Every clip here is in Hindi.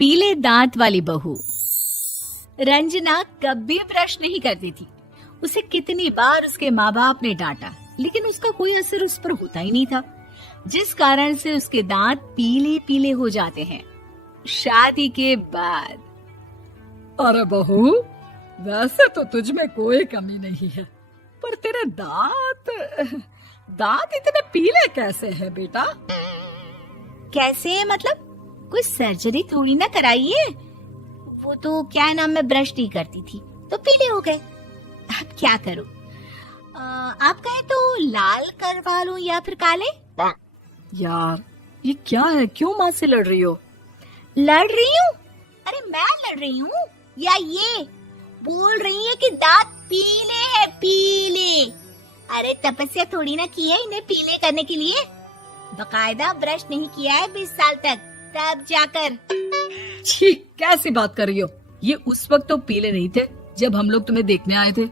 पीले दांत वाली बहू। रंजना कभी ब्रश नहीं करती थी। उसे कितनी बार उसके माँ बाप ने डांटा, लेकिन उसका कोई असर उस पर होता ही नहीं था, जिस कारण से उसके दांत पीले पीले हो जाते हैं। शादी के बाद। अरे बहू, वैसे तो तुझ में कोई कमी नहीं है, पर तेरे दांत इतने पीले कैसे हैं बेटा? कैसे मतलब? कोई सर्जरी थोड़ी ना कराई है। वो तो क्या नाम, मैं ब्रश नहीं करती थी तो पीले हो गए। अब क्या करूं? आप कहें तो लाल करवा लूं या फिर काले? यार ये क्या है, क्यों माँ से लड़ रही हो? लड़ रही हूँ? अरे मैं लड़ रही हूँ या ये बोल रही है कि दांत पीले हैं, पीले। अरे तपस्या थोड़ी ना की है इन्हें पीले करने के लिए। बकायदा ब्रश नहीं किया है 20 साल तक, तब जाकर। छी, कैसी बात कर रही हो? ये उस वक्त तो पीले नहीं थे जब हम लोग तुम्हें देखने आए थे।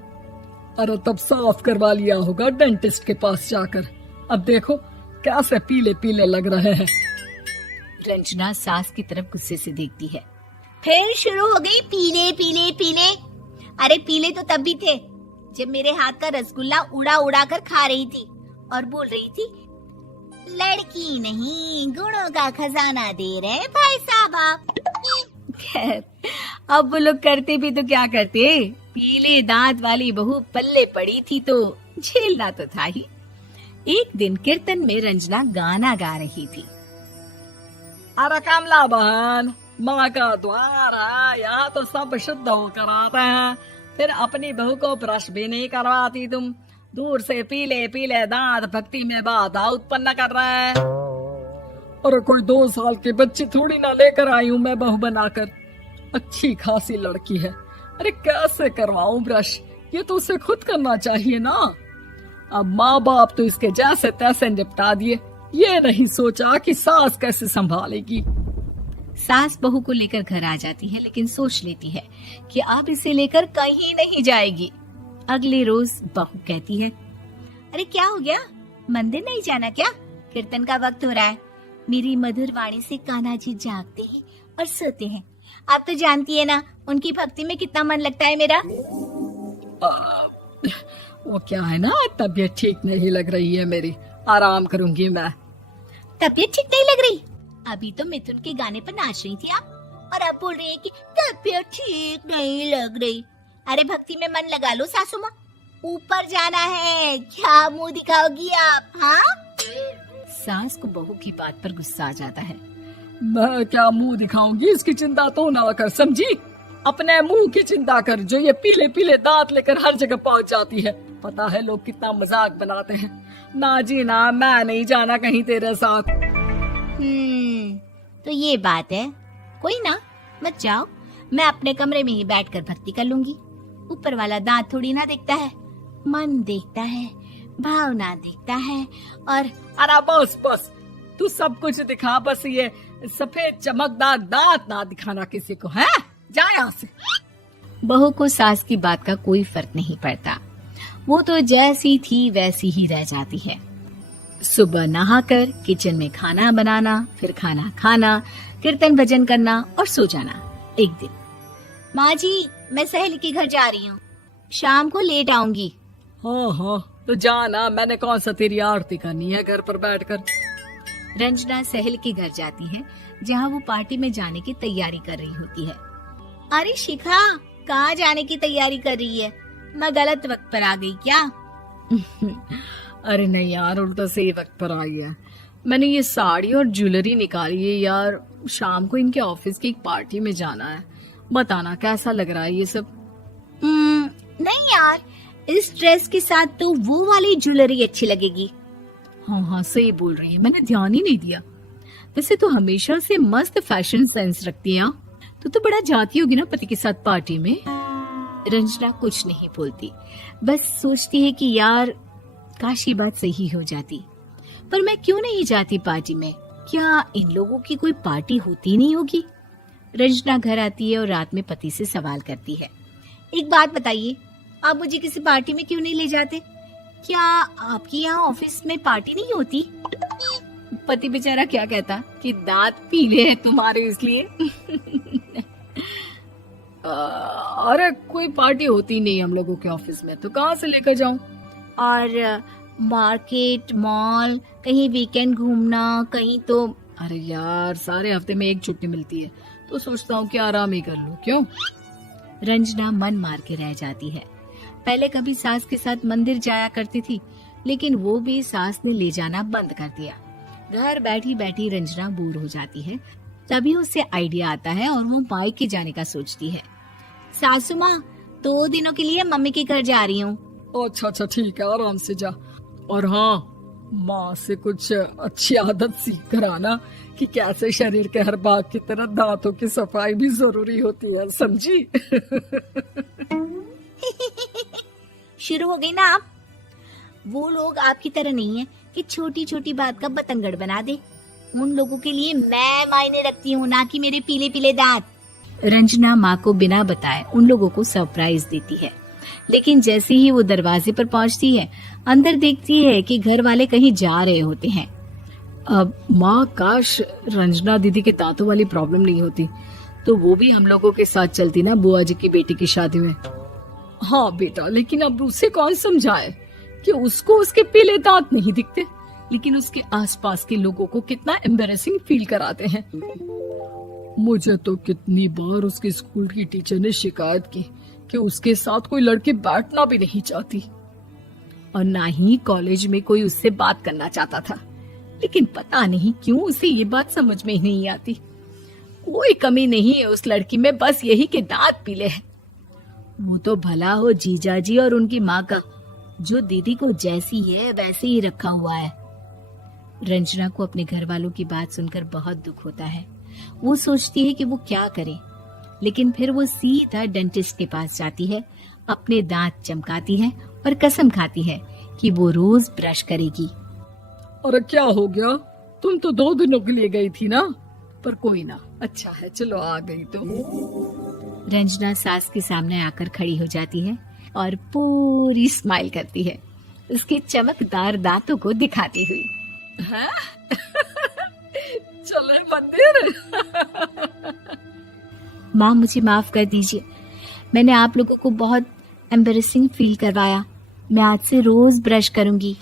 अरे तब साफ करवा लिया होगा डेंटिस्ट के पास जाकर। अब देखो कैसे पीले पीले लग रहे हैं। रंजना सास की तरफ गुस्से से देखती है। फिर शुरू हो गई पीले पीले पीले। अरे पीले तो तब भी थे जब मेरे हाथ का रसगुल्ला उड़ा उड़ा कर खा रही थी और बोल रही थी, लड़की नहीं गुणों का खजाना दे रहे भाई साहब आप। खैर, अब वो लोग करते भी तो क्या करते, पीले दांत वाली बहू पल्ले पड़ी थी तो झेलना तो था ही। एक दिन कीर्तन में रंजना गाना गा रही थी। अरे कमला बहन, माँ का द्वार है, यहाँ तो सब शुद्ध होकर आते हैं, फिर अपनी बहू को ब्रश भी नहीं करवाती तुम। दूर से पीले पीले दांत भक्ति में बाधा उत्पन्न कर रहे हैं। अरे कोई 2 साल की बच्ची थोड़ी ना लेकर आई हूँ मैं बहू बनाकर। अच्छी खासी लड़की है, अरे कैसे करवाऊं ब्रश? ये तो उसे खुद करना चाहिए ना। अब माँ बाप तो इसके जैसे तैसे निपटा दिए, ये नहीं सोचा कि सास कैसे संभालेगी। सास बहू को लेकर घर आ जाती है, लेकिन सोच लेती है कि अब इसे लेकर कहीं नहीं जाएगी। अगले रोज बहू कहती है, अरे क्या हो गया, मंदिर नहीं जाना क्या? कीर्तन का वक्त हो रहा है। मेरी मधुर वाणी से कान्हा जी जागते हैं और सोते हैं। आप तो जानती है ना उनकी भक्ति में कितना मन लगता है मेरा। वो क्या है ना, तबीयत ठीक नहीं लग रही है मेरी, आराम करूंगी मैं। तबीयत ठीक नहीं लग रही? अभी तो मिथुन के गाने पर नाच रही थी आप, और अब बोल रही है कि तबीयत ठीक नहीं लग रही। अरे भक्ति में मन लगा लो सासू माँ, ऊपर जाना है, क्या मुंह दिखाओगी आप? हाँ? सास को बहू की बात पर गुस्सा आ जाता है। मैं क्या मुंह दिखाऊंगी, इसकी चिंता तो ना कर, समझी? अपने मुंह की चिंता कर, जो ये पीले पीले दांत लेकर हर जगह पहुंच जाती है। पता है लोग कितना मजाक बनाते हैं। ना जी ना, मैं नहीं जाना कहीं तेरे साथ। तो ये बात है, कोई ना, मत जाओ, मैं अपने कमरे में ही बैठकर भक्ति कर लूंगी। ऊपर वाला दांत थोड़ी ना देखता है, मन देखता है, भावना देखता है। और अरे बस बस, तू सब कुछ दिखा, बस ये सफेद चमकदार दांत ना दिखाना किसी को, है? जा यहाँ से। बहू को सास की बात का कोई फर्क नहीं पड़ता, वो तो जैसी थी वैसी ही रह जाती है। सुबह नहाकर किचन में खाना बनाना, फिर खाना खाना, कीर्तन भजन करना और सो जाना। एक दिन, माँ जी मैं सहेली के घर जा रही हूँ, शाम को लेट आऊंगी। हाँ हाँ तो जाना, मैंने कौन सा तेरी आरती करनी है घर पर बैठकर। रंजना सहेली के घर जाती है, जहाँ वो पार्टी में जाने की तैयारी कर रही होती है। अरे शिखा, कहाँ जाने की तैयारी कर रही है? मैं गलत वक्त पर आ गई क्या? अरे नहीं यार, उल्टा सही वक्त पर आ गया। मैंने ये साड़ी और ज्वेलरी निकाली है यार, शाम को इनके ऑफिस की एक पार्टी में जाना है। बताना कैसा लग रहा है ये सब? नहीं यार, इस ड्रेस के साथ तो वो वाली ज्वेलरी अच्छी लगेगी। हाँ हाँ सही बोल रही है, मैंने ध्यान ही नहीं दिया। वैसे तो हमेशा से मस्त फैशन सेंस रखती है। तो बड़ा जाती होगी ना पति के साथ पार्टी में। रंजना कुछ नहीं बोलती, बस सोचती है कि यार काश ये बात सही हो जाती, पर मैं क्यों नहीं जाती पार्टी में? क्या इन लोगों की कोई पार्टी होती नहीं होगी? रंजना घर आती है और रात में पति से सवाल करती है, एक बात बताइए, आप मुझे किसी पार्टी में क्यों नहीं ले जाते? क्या आपकी यहाँ ऑफिस में पार्टी नहीं होती? पति बेचारा क्या कहता कि दांत पीले हैं तुम्हारे इसलिए। अरे कोई पार्टी होती नहीं हम लोगों के ऑफिस में, तो कहाँ से लेकर जाऊं? और मार्केट, मॉल, कहीं वीकेंड घूमना, कहीं तो। अरे यार, सारे हफ्ते में एक छुट्टी मिलती है, तो सोचता हूँ कि आराम ही कर लूं। क्यों? रंजना मन मार के रह जाती है। पहले कभी सास के साथ मंदिर जाया करती थी, लेकिन वो भी सास ने ले जाना बंद कर दिया। घर बैठी बैठी रंजना बोर हो जाती है। तभी उसे आइडिया आता है और वो मायके जाने का सोचती है। सासू माँ, 2 दिनों के लिए मम्मी के घर जा रही हूँ। अच्छा अच्छा ठीक है, आराम से जा। और हाँ, माँ से कुछ अच्छी आदत सीख कर आना कि कैसे शरीर के हर भाग की तरह दांतों की सफाई भी जरूरी होती है, समझी? शुरू हो गई ना आप। वो लोग आपकी तरह नहीं है कि छोटी छोटी बात का बतंगड़ बना दे। उन लोगों के लिए मैं मायने रखती हूँ, ना कि मेरे पीले पीले दांत। रंजना माँ को बिना बताए उन लोगों को सरप्राइज देती है, लेकिन जैसे ही वो दरवाजे पर पहुंचती है, अंदर देखती है कि घर वाले कहीं जा रहे होते हैं। अब माँ, काश रंजना दीदी के दांतों वाली प्रॉब्लम नहीं होती, तो वो भी हम लोगों के साथ चलती ना बुआ जी की बेटी की शादी में। हाँ बेटा, लेकिन अब उसे कौन समझाए कि उसको उसके पीले दांत नहीं दिखते, लेकिन उसके आसपास के लोगों को कितना एम्बैरेसिंग फील कराते हैं। मुझे तो कितनी बार उसके स्कूल की टीचर ने शिकायत की कि उसके साथ कोई लड़की बैठना भी नहीं चाहती, और ना ही कॉलेज में कोई उससे बात करना चाहता था। लेकिन पता नहीं क्यों उसे ये बात समझ में ही नहीं आती। कोई कमी नहीं है उस लड़की में, बस यही कि दांत पीले हैं। वो तो भला हो जीजा जी और उनकी माँ का, जो दीदी को जैसी है वैसे ही रखा हुआ है। रंजना को अपने घर वालों की बात सुनकर बहुत दुख होता है। वो सोचती है कि वो क्या करे, लेकिन फिर वो सीधा डेंटिस्ट के पास जाती है, अपने दांत चमकाती है और कसम खाती है कि वो रोज ब्रश करेगी। अरे क्या हो गया? तुम तो 2 दिनों के लिए गई थी ना, पर कोई ना, अच्छा है, चलो आ गई तो। रंजना सास के सामने आकर खड़ी हो जाती है और पूरी स्माइल करती है, उसके चमकदार दांतों को दिखाती हुई। हैं? चले मंदिर? माँ, मुझे माफ कर दीजिए, मैंने आप लोगों को बहुत एम्बैरेसिंग फील करवाया। मैं आज से रोज ब्रश करूंगी।